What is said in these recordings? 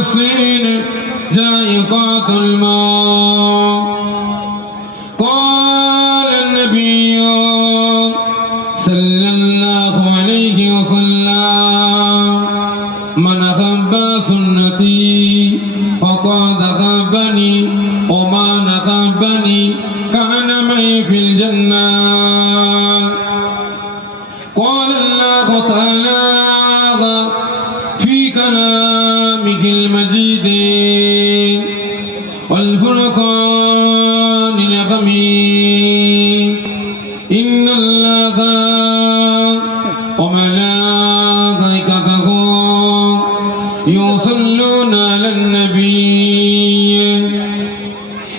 نفس ذائقة الموت قال النبي صلى الله عليه وسلم من أحب سنتي فقد أحبني ومن أحبني كان معي في الجنة قال الله تعالى في كلامه المجيد والفرقان الحميد إن الله وملائكته يصلون على النبي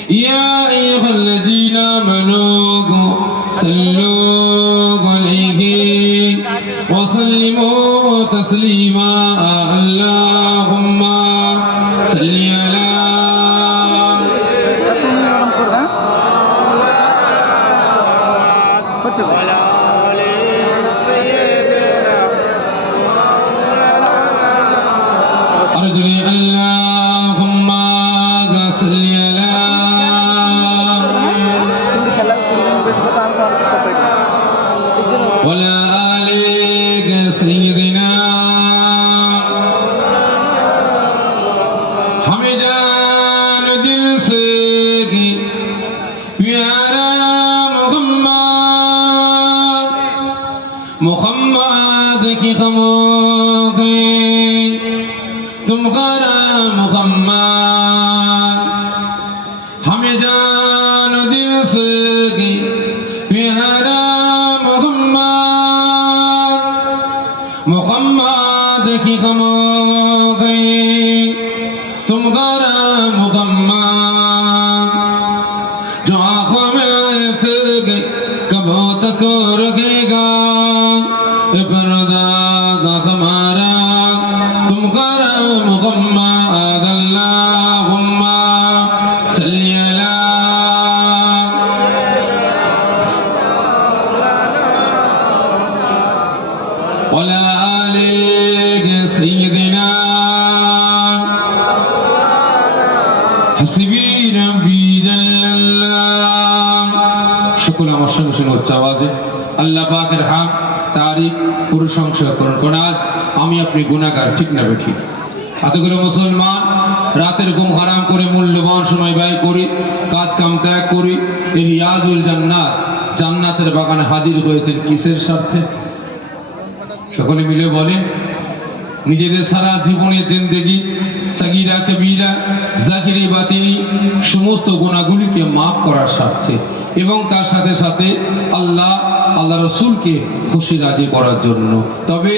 يا أيها الذين آمنوا صلوا عليه وسلموا تسليما اللهم صل على أرجلي اللهم صل على ولا آلك سيدنا हमें जान दिल से प्यारा मुहम्मद की खमों तुम्हारा मुहम्मद हमें जान दिल से प्यारा मुहम्मद की खमों तुम्हारा मुहम्मद जो आँखों में फिर गए कब तक रुकेगा पर्दा हमारा तुम्हारा मुहम्मद अल्लाहुम्मा सल्ली अला वला आलिहि सय्यिदिना हस्बी रब्बी जल्लाल्लाह शुक्र আমার সঙ্গে শুনে উচ্চ আওয়াজে আল্লাহ পাকের হাম তারিফ প্রশংসা করুন কারণ আজ আমি আপনি গুনাহগার ঠিক না বেঠিক এতগুলো মুসলমান রাতের ঘুম হারাম করে মূল্যবান সময় ব্যয় করি কাজ কাম ত্যাগ করি এই রিয়াজুল জান্নাত জান্নাতের বাগানে হাজির হয়েছেন কিসের স্বার্থে সকলে মিলে বলেন নিজেদের সারা জীবনের জিন্দেগি সগীরা কবীরা জাহিরি বাতিনি সমস্ত গুনাহগুলিকে মাফ করার স্বার্থে এবং তার সাথে সাথে আল্লাহ রাসূলকে খুশি রাজি করার জন্য তবে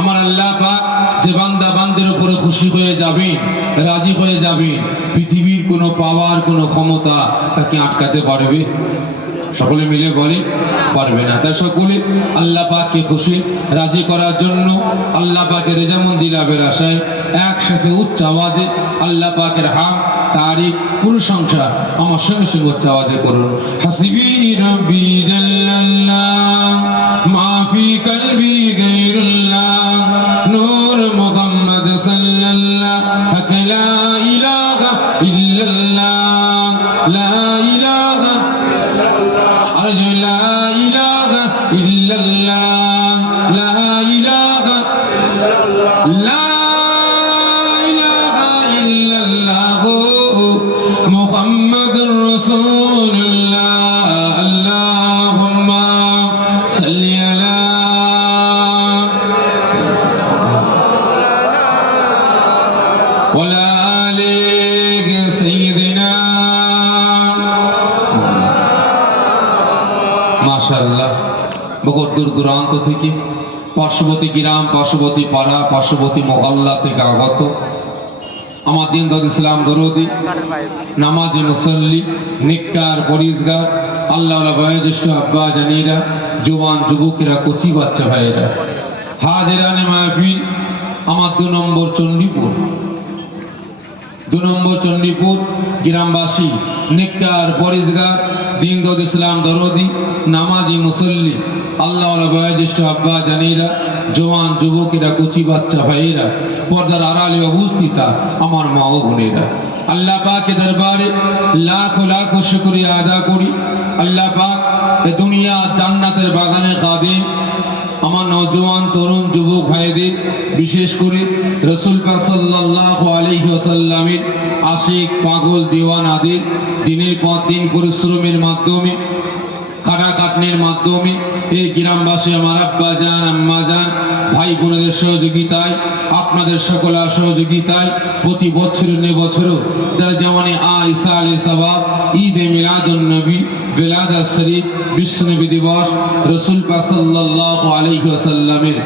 আমার আল্লাহ পাক যে বান্দা বান্দার উপরে খুশি হয়ে যাবেন রাজি হয়ে যাবেন পৃথিবীর কোনো পাওয়ার কোনো ক্ষমতা তাকে আটকাতে পারবে সকলে মিলে বলে পারবে না তাই সকলে আল্লাহ পাককে খুশি রাজি করার জন্য আল্লাহ পাকের রেজামন্দি লাভের আশায় একসাথে উচ্চ আওয়াজে আল্লাহ পাকের হাম তারিফ প্রশংসা আমার সঙ্গে সঙ্গে উচ্চ আওয়াজে করুন হাসিবি রব্বি জাল্লাল্লাহ মা ফি কলবি গায়রুল্লাহ নূর মুহাম্মদ সাল্লাল্লাহ লা ইলাহা ইল্লাল্লাহ লা ইলাহা أرجو لا إله إلا الله لا إله لا إله إلا الله محمد رسول الله اللهم صل على ولا آلك سيدنا মাশাআল্লাহ বহুত দূর দূরান্ত থেকে পার্শ্ববর্তী গ্রাম পার্শ্ববর্তী পাড়া পার্শ্ববর্তী মহল্লা থেকে আগত আমার দিনদার ইসলাম দরদি নামাজি মুসল্লি নিকার পরিজগার আল্লাহওয়ালা বয়োজ্যেষ্ঠ আব্বা জানিরা জওয়ান যুবকেরা কচি বাচ্চা ভাইয়েরা হাজিরানে মাহফিল আমার 2 নম্বর চণ্ডীপুর গ্রামবাসী নিকার পরিজগার দিনদার ইসলাম দরদি নামাজি মুসল্লি আল্লাহওয়ালা বয়োজ্যেষ্ঠ আব্বা জানিরা জওয়ান যুবকেরা কচি বাচ্চা ভাইয়েরা পর্দার আড়ালে অবস্থিতা আমার মা ও বোনেরা, আল্লাহ পাকের দরবারে লাখ লাখ শুকরিয়া আদা করি। আল্লাহ পাক এই দুনিয়া জান্নাতের বাগানের খাদিম আমার নওজোয়ান তরুণ যুবক ভাইদের, বিশেষ করে রাসূল পাক সাল্লাল্লাহু আলাইহি ওয়াসাল্লামের আশিক পাগল দিওয়ানাদের দিনের পর দিন পরিশ্রমের মাধ্যমে, খাটাখাটনির মাধ্যমে এই গ্রামবাসী আমার আব্বা জান আম্মা জান ভাই বোনেদের সহযোগিতায়, আপনাদের সকলের সহযোগিতায় প্রতি বছরের বছরও যেমন ঈসা আলাইহিস সালাম, ঈদে মিলাদুন নবী, বেলাদাত শরীফ, বিশ্ব নবী দিবস, রাসূল পাক সাল্লাল্লাহু আলাইহি ওয়াসাল্লামের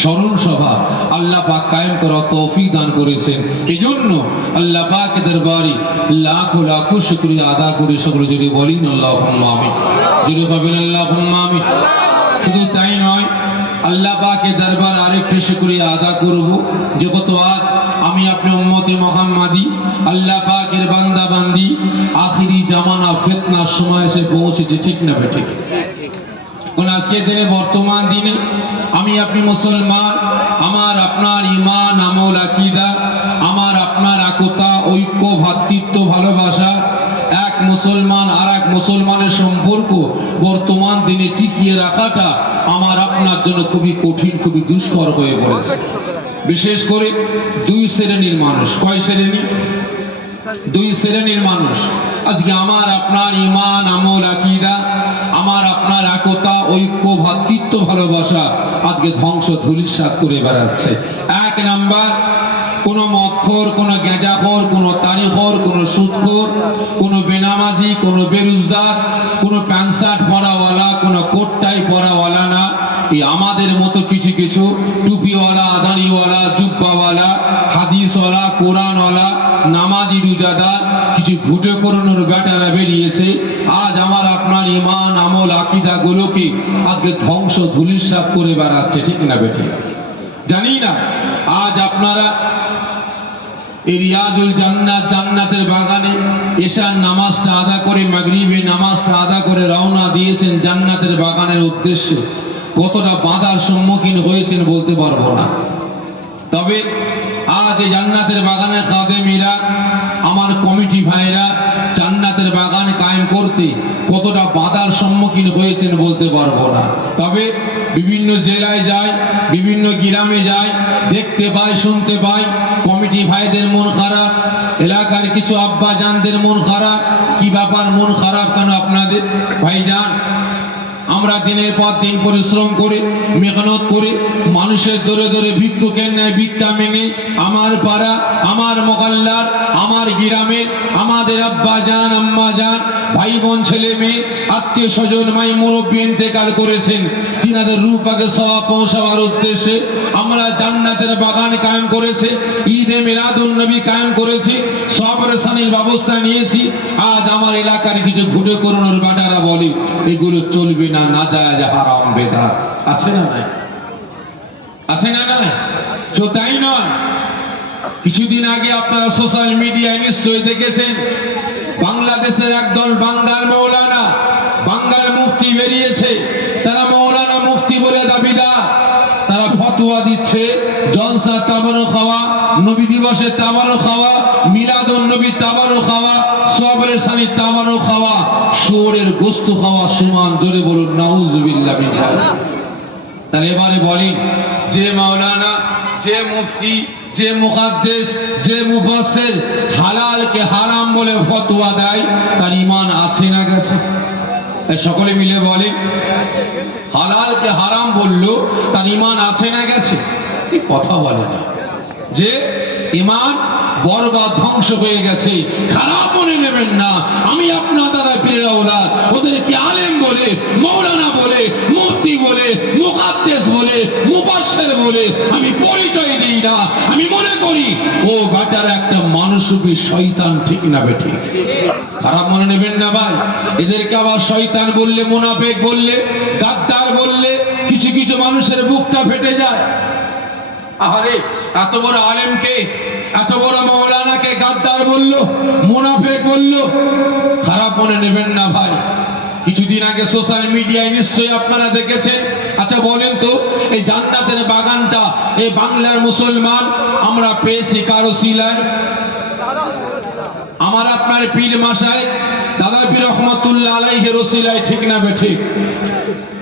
স্মরণ সভা আল্লাহ পাক কায়েম করার তৌফিক দান করেছেন। এজন্য আল্লাহ পাকের দরবারে লাখ লাখ শুকরিয়া আদা করে সকলে যদি বলি আল্লাহুম্মা আমিন, যদি বলেন আল্লাহুম্মা আমিন। শুধু তাই নয়, আল্লাহ পাকের দরবারে আরেকটি শুকরিয়া আদা করব যে কত আজ আমি আপনি উম্মতে মুহাম্মাদি আল্লাহ পাকের বান্দা বান্দি আখিরি জামানা ফিতনার সময় এসে পৌঁছেছে, ঠিক না বেঠিক? কোন আজকের দিনে বর্তমান দিনে আমি আপনি মুসলমান, আমার আপনার ঈমান আমল আকীদা, আমার আপনার একতা ঐক্য ভ্রাতৃত্ব ভালোবাসা, এক মুসলমান আর এক মুসলমানের সম্পর্ক বর্তমান দিনে টিকিয়ে রাখাটা আমার আপনার জন্য খুবই কঠিন, খুবই দুষ্কর হয়ে পড়েছে। বিশেষ করে দুই শ্রেণীর মানুষ। কয় শ্রেণী? দুই শ্রেণীর মানুষ আজকে আমার আপনার ঈমান আমল আকীদা, আমার আপনার একতা ঐক্য ভ্রাতৃত্ব ভালোবাসা আজকে ধ্বংস ধূলিসাৎ করে বেড়াচ্ছে। এক নাম্বার, কোন মদখোর, কোন গেঁজাখোর, কোন তারিখোর, কোন সুদখোর, কোন বেনামাজি, কোন বেরোজগার, কোন প্যান্ট শার্ট পরাওয়ালা, কোন কোট টাই পরাওয়ালা না, এই আমাদের মতো কিছু কিছু টুপিওয়ালা, দাড়িওয়ালা, জুব্বাওয়ালা, হাদিসওয়ালা, কোরআনওয়ালা, নামাজি রোজাদার কিছু ঘুটে করোনোর ব্যাটারা বেরিয়েছে। আজ আমার আপনার ঈমান আমল আকীদা গুলোকে আজকে ধ্বংস ধূলিসাৎ করে বেড়াচ্ছে, ঠিক না বেঠিক? জানি না আজ আপনারা এই রিয়াজুল জান্নাত, জান্নাতের বাগানে এশার নামাজটা আদা করে, মাগরিবের নামাজটা আদা করে রওনা দিয়েছেন জান্নাতের বাগানের উদ্দেশ্যে। কতটা বাধার সম্মুখীন হয়েছেন বলতে পারবো না। তবে আজ এই জান্নাতের বাগানের খাদেমিরা, আমার কমিটি ভাইরা জান্নাতের বাগান কায়েম করতে কতটা বাধার সম্মুখীন হয়েছেন বলতে পারবো না। তবে বিভিন্ন জেলায় যায়, বিভিন্ন গ্রামে যায়, দেখতে পাই, শুনতে পাই কমিটি ভাইদের মন খারাপ, এলাকার কিছু আব্বা জানদের মন খারাপ। কি ব্যাপার, মন খারাপ কেন আপনাদের? ভাইজান, আমরা দিনের পর দিন পরিশ্রম করে, মেহনত করে, মানুষের দরে দরে ভিক্ষুকের ন্যায় ভিক্ষা মেনে আমার পাড়া, আমার মহল্লার, আমার গ্রামের আমাদের আব্বা জান আম্মা জান ভাই বোন ছেলে মেয়ে আত্মীয় স্বজন মাই মুরব্বী ইন্তেকাল করেছেন। তিনাদের রূহ পাকে সওয়াব পৌঁছাবার উদ্দেশ্যে আমরা জান্নাতের বাগান কায়েম করেছি, ঈদে মিলাদুন নবী কায়েম করেছি, সবরেশানির ব্যবস্থা নিয়েছি। আজ আমার এলাকার কিছু ঘুটে করোনোর বাটারা বলে এগুলো চলবে না, নাজায়েজ হারাম বেদাত। আছে না নাই? আছে না নাই? তো তাই নয়, কিছুদিন আগে আপনারা সোশ্যাল মিডিয়ায় নিশ্চয়ই দেখেছেন বাংলাদেশের একদল বাঙ্গাল মৌলানা, বাঙ্গাল মুফতি বেরিয়েছে। তারা মৌলানা মুফতি বলে দাবিদার। তারা ফতোয়া দিচ্ছে জলসা তাবারু খাওয়া, নবী দিবসে তাবারু খাওয়া, মিলাদুন নবী তাবারু খাওয়া, সবরেশানি তাবারু খাওয়া, শুয়োরের গোশত খাওয়া সমান। জোরে বলুন নাউজুবিল্লাহ মিন যালিক। তাহলে এবারে বলি, যে মাওলানা, যে মুফতি, যে মুহাদ্দিস, যে মুফাসসির হালালকে হারাম বলে ফতোয়া দেয়, তার ঈমান আছে না গেছে? সকলে মিলে বলে, হালালকে হারাম বললো, তার ঈমান আছে না গেছে? কি কথা বলে না, যে ঈমান বরবাদ ধ্বংস হয়ে গেছে। খারাপ মনে নেবেন না, আমি আপনার দ্বারা পীরের আওলাদ, ওদেরকে আলেম বলে, মৌলানা বলে, মুফতি বলে, মুহাদ্দিস বলে, মুফাসসির বলে আমি পরিচয় দিই না। আমি মনে করি ও বাটার একটা মানুষরূপী শয়তান, ঠিক না বেঠিক? খারাপ মনে নেবেন না ভাই। এদেরকে আবার শয়তান বললে, মুনাফিক বললে, গাদ্দার বললে কিছু কিছু মানুষের বুকটা ফেটে যায়। আরে এত বড় আলেমকে, এত বড় মাওলানাকে গাদ্দার বললো, মুনাফিক বললো। খারাপ মনে নেবেন না ভাই। কিছুদিন আগে সোশ্যাল মিডিয়ায় নিশ্চয়ই আপনারা দেখেছেন। আচ্ছা বলেন তো, এই জান্নাতের বাগানটা এই বাংলার মুসলমান আমরা পেয়েছি কার ওসিলায়? আমার আপনার পীর মাশায়েখ দাদা পীর রহমাতুল্লাহ আলাইহির ওসিলায়, ঠিক না বেঠিক?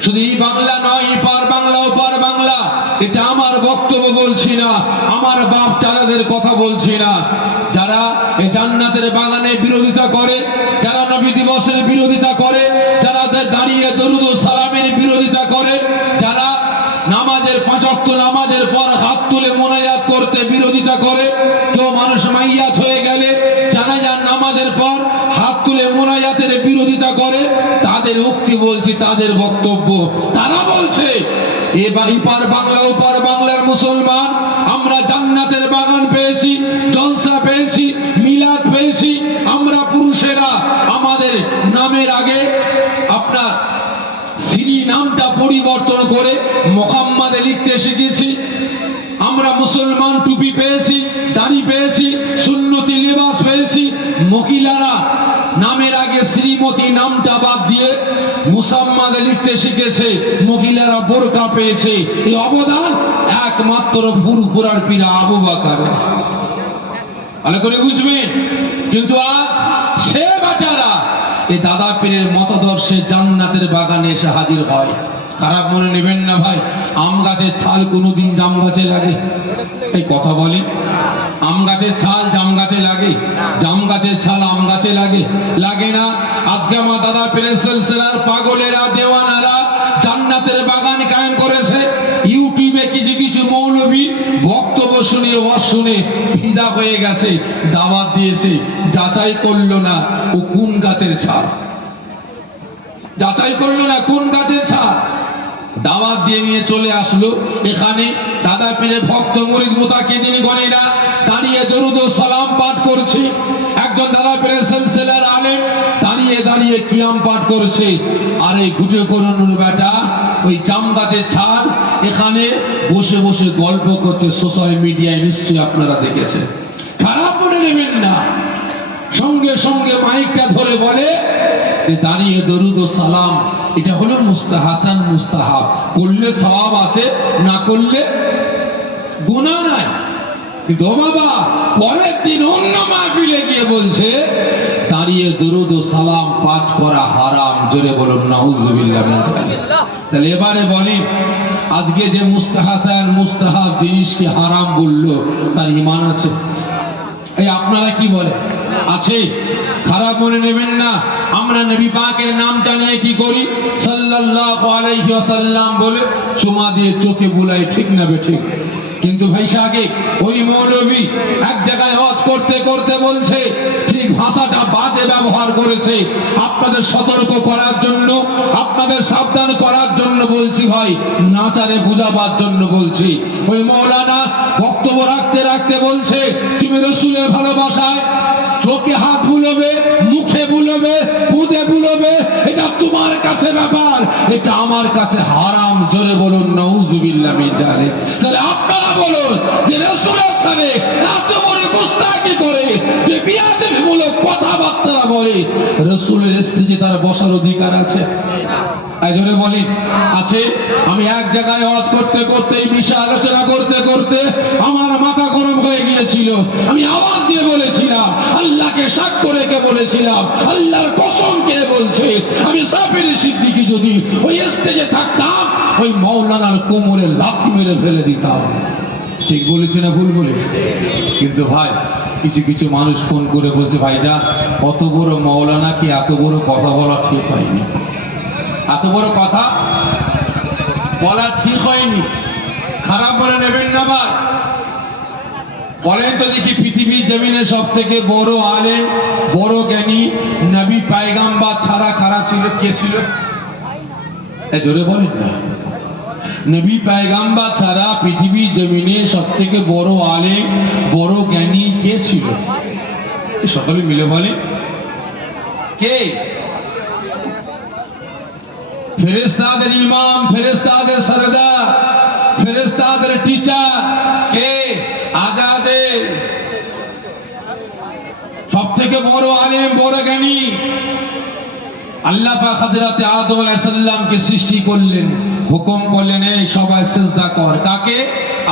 শুধু এই বাংলা নয়, পার বাংলা ও পার বাংলা, এটা আমার বক্তব্য বলছি না, আমার বাপ চাচাদের কথা বলছি না। যারা এই জান্নাতের বাগানে বিরোধিতা করে, যারা নবী দিবসের বিরোধিতা করে, যারা দাঁড়িয়ে দরুদ ও সালামের বিরোধিতা করে, যারা নামাজের 5 ওয়াক্ত নামাজের পর হাত তুলে মোনাজাত করতে বিরোধিতা করে, কেউ মানুষ মাইয়াত হয়ে গেলে জানাজার নামাজের পর হাত তুলে মোনাজাতের বিরোধিতা করে, তাদের উক্তি বলছি, তাদের বক্তব্য। তারা বলছে এবার বাংলা ওপার বাংলার মুসলমান আমরা জান্নাতের বাগান পেয়েছি, জলসা পেয়েছি, মিলাদ পেয়েছি। আমরা পুরুষেরা আমাদের নামের আগে আপনার শ্রী নামটা পরিবর্তন করে মুহাম্মাদে লিখতে শিখেছি। আমরা মুসলমান টুপি পেয়েছি, দাড়ি পেয়েছি, সুন্নতি লিবাস পেয়েছি। মহিলারা নামের আগে শ্রীমতী নামটা বাদ দিয়ে মুসাম্মাদে লিখতে শিখেছে, মহিলারা বোরকা পেয়েছে। এই অবদান একমাত্র ফুরফুরার পীর আবু বকর। ভালো করে বুঝবেন। কিন্তু আজ সে বাচ্চারা এই দাদা পীরের মতাদর্শে জান্নাতের বাগানে এসে হাজির হয়। খারাপ মনে নেবেন না ভাই, আম গাছের ছাল কোনোদিন জাম গাছে লাগে? এই কথা বলি, আম গাছের ছাল জাম গাছে লাগে? জাম গাছের ছাল আম গাছে লাগে? লাগে না। আজকে আমার দাদা পীরের সিলসিলার পাগলেরা, দেওয়ানারা জান্নাতের বাগান কায়েম করেছে। ইউটিউবে কিছু কিছু মৌলবী বক্তব্য শুনে ওয়াজ শুনে ফিদা হয়ে গেছে, দাওয়াত দিয়েছে, যাচাই করলো না ও কোন গাছের ছাল, যাচাই করলো না কোন গাছের ছাল, দাওয়াত দিয়ে নিয়ে চলে আসলো এখানে। দাদা পীরের ভক্ত মুরিদ মুতাকিদিন গণেরা দাঁড়িয়ে দরুদ ও সালাম পাঠ করছে। একজন দাদা পীরের সিলসিলার আলেম দাঁড়িয়ে দাঁড়িয়ে কিয়াম পাঠ করছে। আর এই ঘুটে করুন বেটা ওই জাম গাছের ছাল এখানে বসে বসে গল্প করছে। সোশ্যাল মিডিয়ায় নিশ্চয়ই আপনারা দেখেছেন। খারাপ মনে নেবেন না। সঙ্গে সঙ্গে মাইকটা ধরে বলে দাঁড়িয়ে দরুদ ও সালাম এটা হলো মুস্তাহাসান, মুস্তাহাব, করলে সওয়াব আছে, না করলে গুনাহ নাই। কিন্তু ও বাবা পরের দিন অন্য মাহফিলে গিয়ে বলছে দাঁড়িয়ে দরুদ ও সালাম পাঠ করা হারাম। জোরে বলুন নাউজুবিল্লাহ। তাহলে এবারে বলি, আজকে যে মুস্তাহাসান মুস্তাহাব জিনিসকে হারাম বললো, তার ঈমান আছে? এই আপনারা কি বলে? আছে? খারাপ মনে নেবেন না। আমরা নবী পাকের নামটা নিয়ে কি করি? সাল্লাল্লাহু আলাইহি ওয়াসাল্লাম বলে চুমা দিয়ে চোখে বুলাই, ঠিক না বেঠিক? কিন্তু ভাই সাহেব ওই মৌলবী এক জায়গায় ওয়াজ করতে করতে বলছে, ঠিক ভাষাটা বাজে ব্যবহার করেছে। আপনাদের সতর্ক করার জন্য, আপনাদের সাবধান করার জন্য বলছি ভাই, নাচারে বুঝাবার জন্য বলছি। ওই মৌলানা বক্তব্য রাখতে রাখতে বলছে তুমি রাসূলের ভালোবাসায় চোখে হাত বুলোবে, মুখে বুলোবে, পুঁতে বুলোবে, এটা তোমার কাছে ব্যাপার, এটা আমার কাছে হারাম। জোরে বলুন নাউজুবিল্লাহ মিন যালিক। তাহলে আপনারা বলুন যে রাসূলের সাথে এত বড় গোস্তাকি করে, যে বিয়াদবিমূলক কথাবার্তা বলে, রাসূলের স্ত্রী তার বসার অধিকার আছে? জোরে বলি আছে? আমি এক জায়গায় ওয়াজ করতে করতে, এই বিষয়ে আলোচনা করতে করতে আমার মাথা গরম হয়ে গিয়েছিল। আমি আওয়াজ দিয়ে বলেছিলাম, আল্লাহকে সাক্ষ্য রেখে বলেছিলাম, আল্লাহর কসম কে বলছে, আমি সাফির সিদ্দিকী যদি ওই স্টেজে থাকতাম, ওই মাওলানার কোমরে লাথি মেরে ফেলে দিতাম। ঠিক বলেছি না ভুল বলেছি? কিন্তু ভাই কিছু কিছু মানুষ ফোন করে বলছে, ভাইজান অত বড় মাওলানা কি এত বড় কথা বলা ঠিক হয়নি, এত বড় কথা বলা ঠিক হয়নি। খারাপ বলে নেবেন না ভাই। বলেন তো দেখি, পৃথিবীর জমিনে সব থেকে বড় আলেম, বড় জ্ঞানী নবী পয়গাম্বর ছাড়া কারা ছিল? কে ছিল? জোরে বলেন না। নবী পয়গাম্বর ছাড়া পৃথিবীর জমিনে সব থেকে বড় আলেম, বড় জ্ঞানী কে ছিল? সকলে মিলে বলে কে? ফেরেশতাদের ইমাম, ফেরেশতাদের সরদার, ফেরেশতাদের টিচার কে? আজাজে সব থেকে বড় আলেম, বড় জ্ঞানী। আল্লাহ পাক হযরত আদম আলাইহিস সালামকে সৃষ্টি করলেন হুকুম করলেন এই সবাই সেজদা কর। কাকে?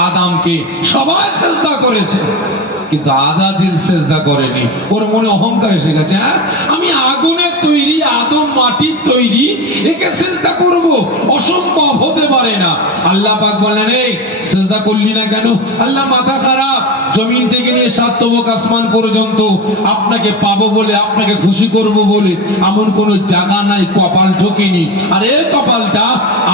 আদমকে। সবাই সেজদা করেছে, কিন্তু আজাজিল সেজদা করেনি। ওর মনে অহংকার এসে গেছে, হ্যাঁ আমি আগুনের তৈরি, আদম মাটির তৈরি, একে সেজদা করব? অসম্ভব, হতে পারে না। আল্লাহ পাক বলেন এই সেজদা করলি না কেন? আল্লাহ মাথা খারাপ, জমিন থেকে নিয়ে সাত তবক আসমান পর্যন্ত আপনাকে পাবো বলে, আপনাকে খুশি করব বলে এমন কোন জায়গা নাই কপাল ঢোকেনি। আর এই কপালটা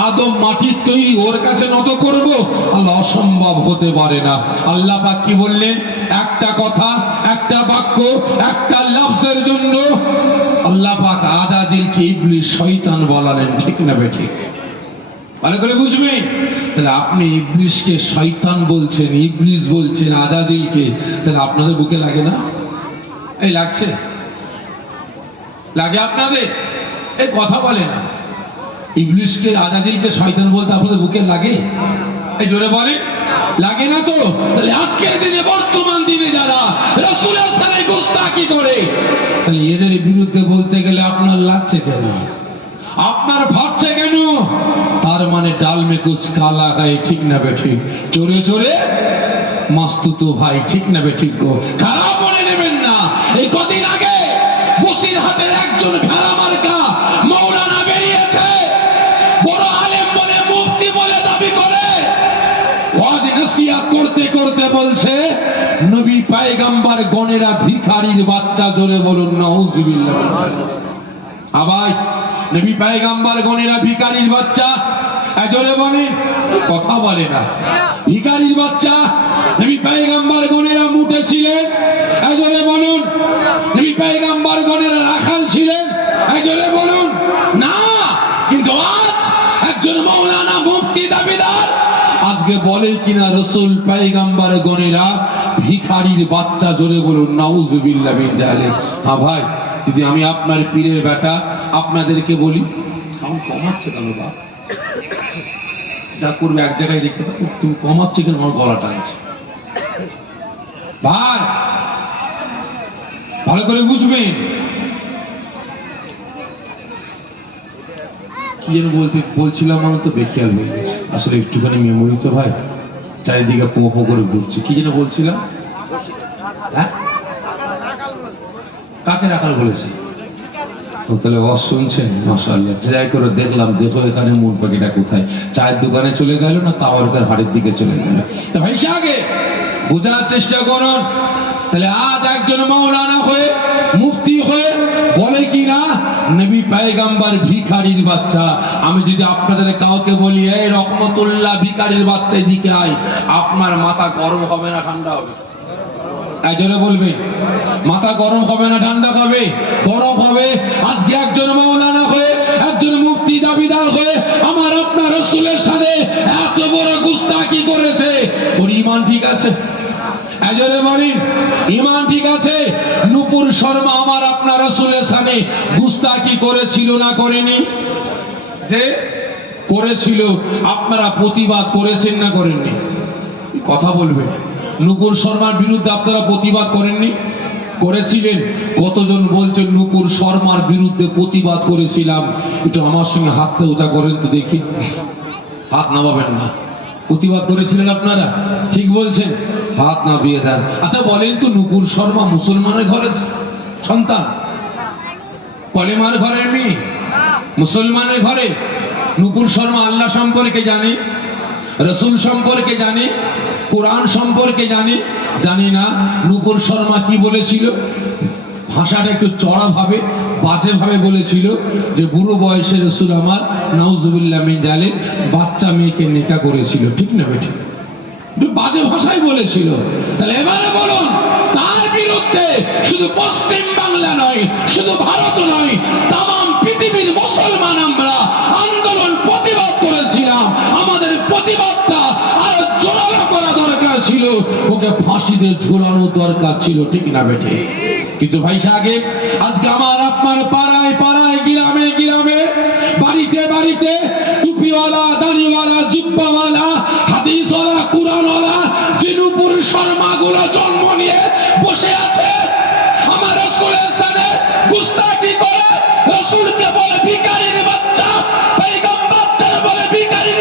আদম মাটির তৈরি, ওর কাছে নত করব? আল্লাহ অসম্ভব, হতে পারে না। আল্লাহ পাক কি বললেন? একটা কথা, একটা বাক্য, একটা লফজের জন্য আল্লাহ পাক আজাজিলকে ইবলিস শয়তান বলালেন। ঠিক না বেঠিক? ভালো করে বুঝবেন। তাহলে আপনি ইবলিসকে শয়তান বলছেন, ইবলিস বলছেন আজাজিলকে, তাহলে আপনাদের বুকে লাগে না? এই লাগছে? লাগে আপনাদের? এই কথা বলে না। ইবলিসকে আজাজিলকে শয়তান বলতে আপনাদের বুকে লাগে? এই জোরে বলে লাগে না তো? তাহলে আজকের দিনে, বর্তমান দিনে যারা রাসূলের সাথে গোস্তাকি করে, তাহলে এদের বিরুদ্ধে বলতে গেলে আপনার লাগছে কেন? আপনার ভাবছে কেন? তার মানে ডাল মে কুছ কালা গায়ে। ঠিক না বেঠিক? চোরে চোরে মাস্তুতো ভাই। ঠিক না বেঠিক গো? খারাপ মনে নেবেন না। এই কদিন আগে বসিরহাটের একজন ভেড়া মার্কা মাওলানা বেরিয়েছে, বড় আলেম বলে, মুফতি বলে দাবি করে, ওয়াজ নসিহত করতে করতে বলছে নবী পয়গম্বর গণেরা ভিখারির বাচ্চা। জোরে বলুন নাউজুবিল্লাহ। আবার নবী পয়গম্বর গণেরা ভিখারির বাচ্চা। জোরে বলেন, কথা বলে না। ভিখারির বাচ্চা। নবী পয়গম্বর গণেরা মুটে ছিলেন। জোরে বলুন। নবী পয়গম্বর গণেরা রাখাল ছিলেন। জোরে বলুন না। কিন্তু আজ একজন মাওলানা মুফতি দাবিদার আজকে বলে কিনা রাসূল পয়গম্বর গণেরা ভিখারির বাচ্চা। জোরে বলুন নাউজুবিল্লাহ মিন জালিক। হ্যাঁ ভাই, যদি আমি আপনার পীরের বেটা আপনাদেরকে বলি, সাউন্ড কমাচ্ছে কেন বাপ? যা করবে এক জায়গায় রেখে দাও। তুমি কমাচ্ছে কেন? আমার গলা টানছে। ভাই ভালো করে বুঝবেন। কি যেন বলছিলাম, আমার তো বেখেয়াল হয়ে গেছে। আসলে একটুখানি মেমোরি তো ভাই, চারিদিকে পো পো করে ঘুরছে। কি যেন বলছিলাম? হ্যাঁ, কাকে রাখাল বলেছে? তাহলে ওয়াজ শুনছেন? মাশাআল্লাহ। ট্রাই করে দেখলাম, দেখো এখানে মূল পাখিটা কোথায়। চায়ের দোকানে চলে গেল না তাওয়ারকার হাড়ের দিকে চলে গেল? তো ভাই আগে বোঝার চেষ্টা করুন। তাহলে আজ একজন মাওলানা হয়ে, মুফতি হয়ে বলে কিনা নবী পয়গম্বর ভিখারির বাচ্চা। আমি যদি আপনাদের কাউকে বলি এই রহমতুল্লাহ ভিখারির বাচ্চা এদিকে আয়, আপনার মাথা গরম হবে না ঠান্ডা হবে? জোরে বলবে। মাথা গরম হবে না ঠান্ডা হবে? গরম হবে। আজকে একজন মাওলানা হয়ে, একজন মুফতি দাবিদার হয়ে আমার আপনার রাসূলের সাথে এত বড় গুস্তাকি করেছে, ওর ঈমান ঠিক আছে? জোরে বলেন, ঈমান ঠিক আছে? নূপুর শর্মা আমার আপনার রাসূলের সাথে গুস্তাকি করেছিল না করেনি? যে করেছিল, আপনারা প্রতিবাদ করেছেন না করেননি? কথা বলবেন। নূপুর শর্মার বিরুদ্ধে আপনারা প্রতিবাদ করেননি? করেছিলেন। কতজন বলছেন নূপুর শর্মার বিরুদ্ধে প্রতিবাদ করেছিলাম? একটু আমার সঙ্গে হাতটা উঁচা করেন তো দেখি। হাত নামাবেন না। প্রতিবাদ করেছিলেন আপনারা? ঠিক বলছেন, হাত নামিয়ে দেন। আচ্ছা বলেন তো, নূপুর শর্মা মুসলমানের ঘরের সন্তান? কলেমার ঘরের মেয়ে? মুসলমানের ঘরে? নূপুর শর্মা আল্লাহ সম্পর্কে জানে, রাসূল সম্পর্কে জানে, কোরআন সম্পর্কে জানে? জানি না। নূপুর শর্মা কি বলেছিল? ভাষাটা একটু চড়া ভাবে, বাজে ভাবে বলেছিল যে বুড়ো বয়সে রাসূল আমার নাউজুবিল্লাহ মিন জালিক বাচ্চা মেয়েকে নেকা করেছিল। ঠিক না বেঠিক? বাজে ভাষায় বলেছিল। তাহলে এবারে বলুন, তার বিরুদ্ধে শুধু পশ্চিম বাংলা নয়, শুধু ভারত নয়, তাম পৃথিবীর মুসলমান আমরা আন্দোলন প্রতিবাদ করেছিলাম। আমাদের প্রতিবাদটা আরো জোরালো করা দরকার ছিল, ওকে ফাঁসিতে ঝুলানো দরকার ছিল। ঠিক না বেঠে? কিন্তু ভাই সাহেব, আজকে আমার আপনার পাড়ায় পাড়ায়, গ্রামে গ্রামে, বাড়িতে বাড়িতে টুপিওয়ালা, দাড়িওয়ালা, জিব্বাওয়ালা, হাদিসওয়ালা, কুরআনওয়ালা যে নূপুর শর্মা গুলো জন্ম নিয়ে বসে আছে, আমার রাসূলের সাথে গুস্তাকি করে, রাসূলকে বলে ভিখারির বাচ্চা, পয়গম্বরদের বলে ভিখারির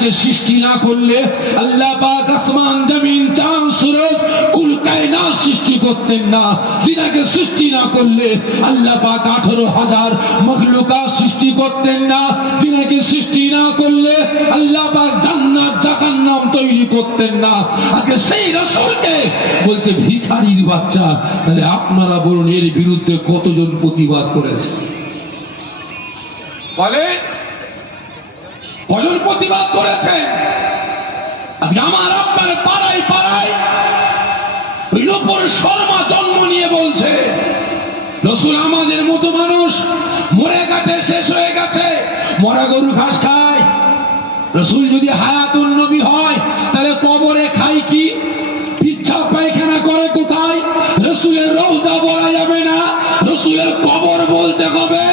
জিনাকে সৃষ্টি না করলে আল্লাহ পাক আসমান জমিন চাঁদ সূরজ কুল কায়নাত সৃষ্টি করতেন না। জিনাকে সৃষ্টি না করলে আল্লাহ পাক 18,000 মখলুকাত সৃষ্টি করতেন না। জিনাকে সৃষ্টি না করলে আল্লাহ পাক জান্নাত জাহান্নাম তৈরি করতেন না। আজকে সেই রাসূলকে বলছে ভিখারির বাচ্চা। তাহলে আপনারা বলুন এর বিরুদ্ধে কতজন প্রতিবাদ করেছে? বলেন কজন প্রতিবাদ করেছে? আজকে আমার আপনার পাড়ায় পাড়ায় নূপুর শর্মা জন্ম নিয়ে বলছে রাসূল আমাদের মতো মানুষ মরে গেছে, শেষ হয়ে গেছে, মরা গরু ঘাস খায়। রাসূল যদি হায়াতুন নবী হয় তাহলে কবরে খায় কি? পিচ্ছাপ পায়খানা করে কোথায়? রাসূলের রওজা বলা যাবে না, রাসূলের কবর বলতে হবে।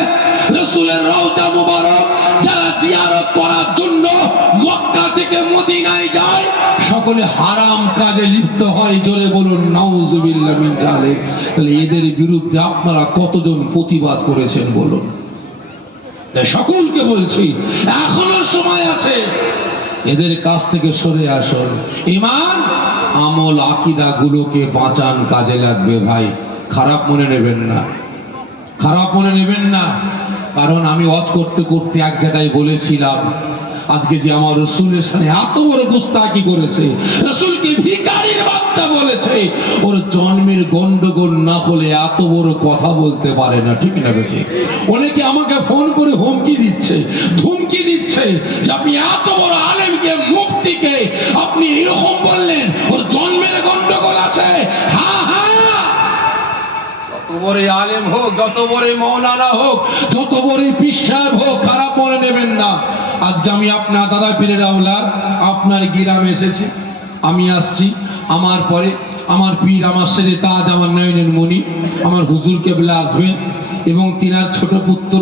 রাসূলের রওজা মুবারক যারা জিয়ারত করার জন্য মক্কা থেকে মদিনায় যায় সকলে হারাম কাজে লিপ্ত হয়। জোরে বলুন নাউজুবিল্লাহ মিন যালিক। তাহলে এদের বিরুদ্ধে আপনারা কতজন প্রতিবাদ করেছেন বলুন? তাই সকলকে বলছি এখনো সময় আছে, এদের কাছ থেকে সরে আসুন। ঈমান আমল আকীদা গুলোকে বাঁচান, কাজে লাগবে ভাই। খারাপ মনে নেবেন না, খারাপ মনে নেবেন না। কারণ আমি ওয়াজ করতে করতে এক জায়গায় বলেছিলাম আজকে যে আমার রাসূলের সাথে এত বড় গুস্তাখি করেছে, রাসূলকে ভিখারির বাচ্চা বলেছে, ওর জন্মের গন্ডগোল না হলে এত বড় কথা বলতে পারে না, ঠিক না বেঠিক? অনেকে আমাকে ফোন করে হুমকি দিচ্ছে, ধুমকি দিচ্ছে যে আপনি এত বড় আলেমকে, মুফতিকে আপনি এরকম বললেন, ওর জন্মের গন্ডগোল আছে। হ্যাঁ হ্যাঁ, যত বড় আলেম হোক, যত বড় মাওলানা হোক, যত বড় পীর সাহেব হোক, খারাপ মনে নেবেন না। আজকে আমি আপনার দাদা পীরের আওলাদ, আপনার গ্রামে এসেছি, আমি আসছি, আমার পরে আমার পীর, আমার শেরে তাজ, আমার নয়নের মণি, আমার হুজুর কেবলা আসবেন এবং তিনার ছোট পুত্র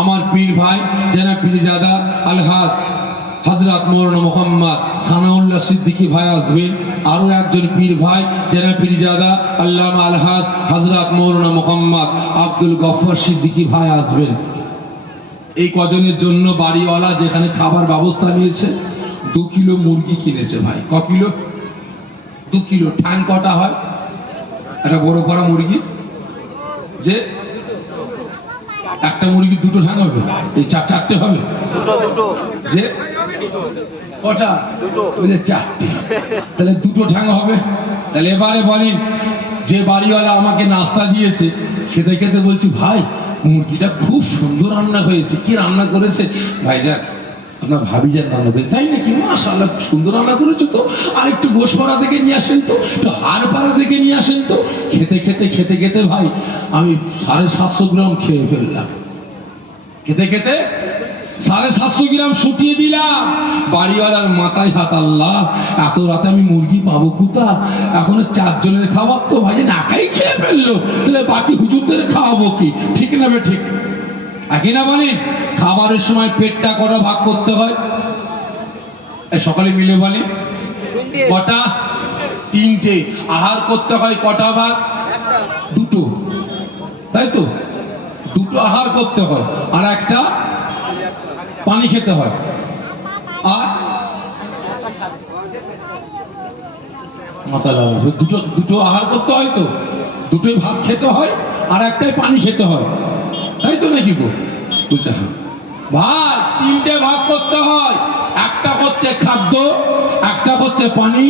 আমার পীর ভাই জনাব পীরজাদা আলহাজ হযরত মাওলানা মুহাম্মদ সানাউল্লাহ সিদ্দিকী ভাই আসবেন। আরো একজন পীর ভাই জনাব পীরজাদা আল্লামা আলহাজ হযরত মাওলানা মুহাম্মদ আব্দুল গফফার সিদ্দিকী ভাই আসবেন। এই কজনের জন্য বাড়িওয়ালা যেখানে খাবার ব্যবস্থা নিয়েছে 2 কিলো মুরগি কিনেছে ভাই। ক কিলো? 2 কিলো। ঠ্যাং কটা হয়? একটা বড় করা মুরগি যে একটা মুরগি 2টো ঠ্যাং হবে, এই 4টে হবে, দুটো যে কটা? 4টে। তাহলে 2টো ঠ্যাং হবে। তাহলে এবারে বলেন, যে বাড়িওয়ালা আমাকে নাস্তা দিয়েছে খেতে খেতে বলছি ভাই মুরগিটা খুব সুন্দর রান্না হয়েছে। কি রান্না করেছে? ভাইজান আপনার ভাবিজান রান্না করেছে। তাই নাকি? মাশাআল্লাহ, খুব সুন্দর রান্না করেছো তো। আর একটু গোশপাড়া থেকে নিয়ে আসেন তো, একটু হাড়পাড়া থেকে নিয়ে আসেন তো। খেতে খেতে খেতে খেতে ভাই আমি 750 গ্রাম খেয়ে ফেললাম। খেতে খেতে 750 গ্রাম শুটিয়ে দিলাম। বাড়িওয়ালার মাথায় হাত, আল্লাহ এত রাতে আমি মুরগি পাবো কোথা? এখন 4 জনের খাবার তো ভাই নাকাই খেয়ে ফেললো, তাহলে বাকি হুজুরদের খাওয়াবো কি? ঠিক না বে ঠিক? একই না বলেন? খাবারের সময় পেটটা কটা ভাগ করতে হয়? সকালে মিলে বলে কটা? 3টে। আহার করতে হয় কটা ভাগ? 2টো, তাই তো? 2টো আহার করতে হয়, আর একটা পানি খেতে হয়। আর মাথা লাগা, দুটো আহার করতে হয় তো, 2টোই ভাত খেতে হয় আর একটাই পানি খেতে হয়, তাই তো নাকি গো? বুঝছে? ভাই 3টে ভাগ করতে হয়। একটা হচ্ছে খাদ্য, একটা হচ্ছে পানি,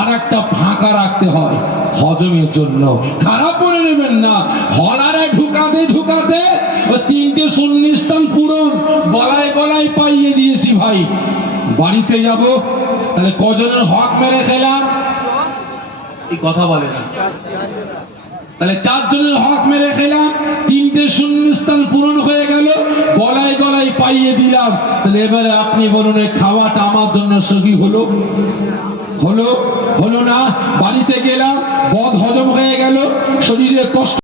আর একটা ফাঁকা রাখতে হয় হজমের জন্য। খারাপ বলে নেবেন না। হলারে ঢুকাতে ঢুকাতে 3টে শূন্যস্থান পূরণ গলায় গলায় পাইয়ে দিয়েছি ভাই। বাড়িতে যাব, তাহলে কজনের হক মেরে খেলাম? এই কথা বলে না। তাহলে 4 জনের হক মেরে খেলাম, 3টে শূন্যস্থান পূরণ হয়ে গেল, গলায় গলায় পাইয়ে দিলাম। তাহলে এবারে আপনি বলুন এই খাওয়াটা আমার জন্য সহি হলো? হলো? হলো না? বাড়িতে গেলাম, বদ হজম হয়ে গেল, শরীরে কষ্ট